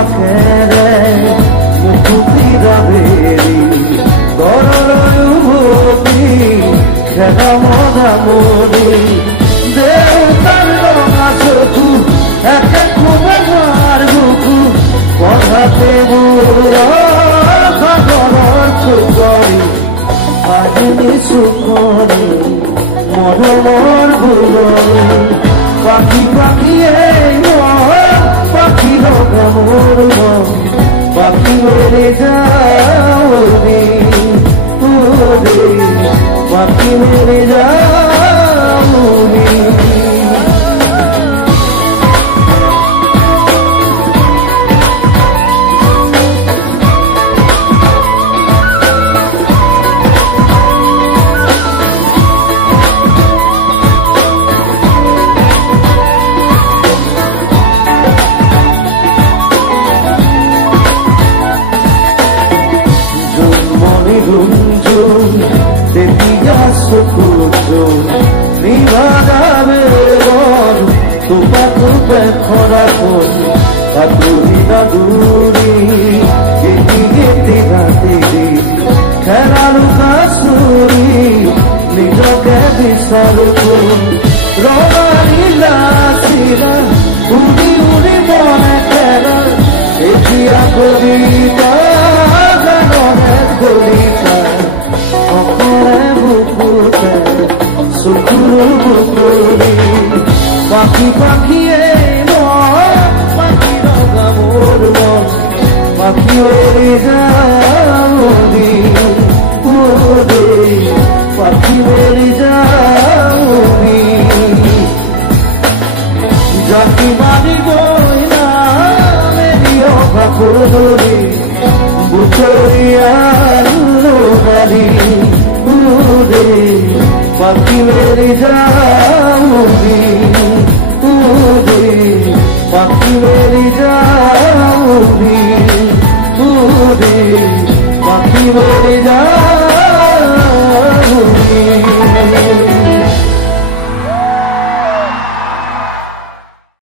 পাখেরে মুকুতি রাবেরি করলয়ু ভূতি খেলা মধা মরি দেউতার রঙা চকু একে খুবে মার বুকু কথাতে সাগরর চুকরি আজিনি সুখরি মরমর ভুলরি পাখি পাখি পাখি মরম পাখি মেরে যাও রে পাখি মেরে যাও রে Runjun, de pillas su curso, ni van a ver tu corazón, a tu vida duri, que te gati, khera lukasuri, ni jo ke bisaru, romani lasira, uni mone khera, etia kobita. পাখি পাখি পাখি রঙা মোর মন পাখি ওরে যাওরি পাখি ওরে যাওরি জাতি মানি বই না মেরি অভাকুর ধরি বুঝরিয়ার বাড়ি পাখি মেরে যাওরি পাখি মেরে যাওরি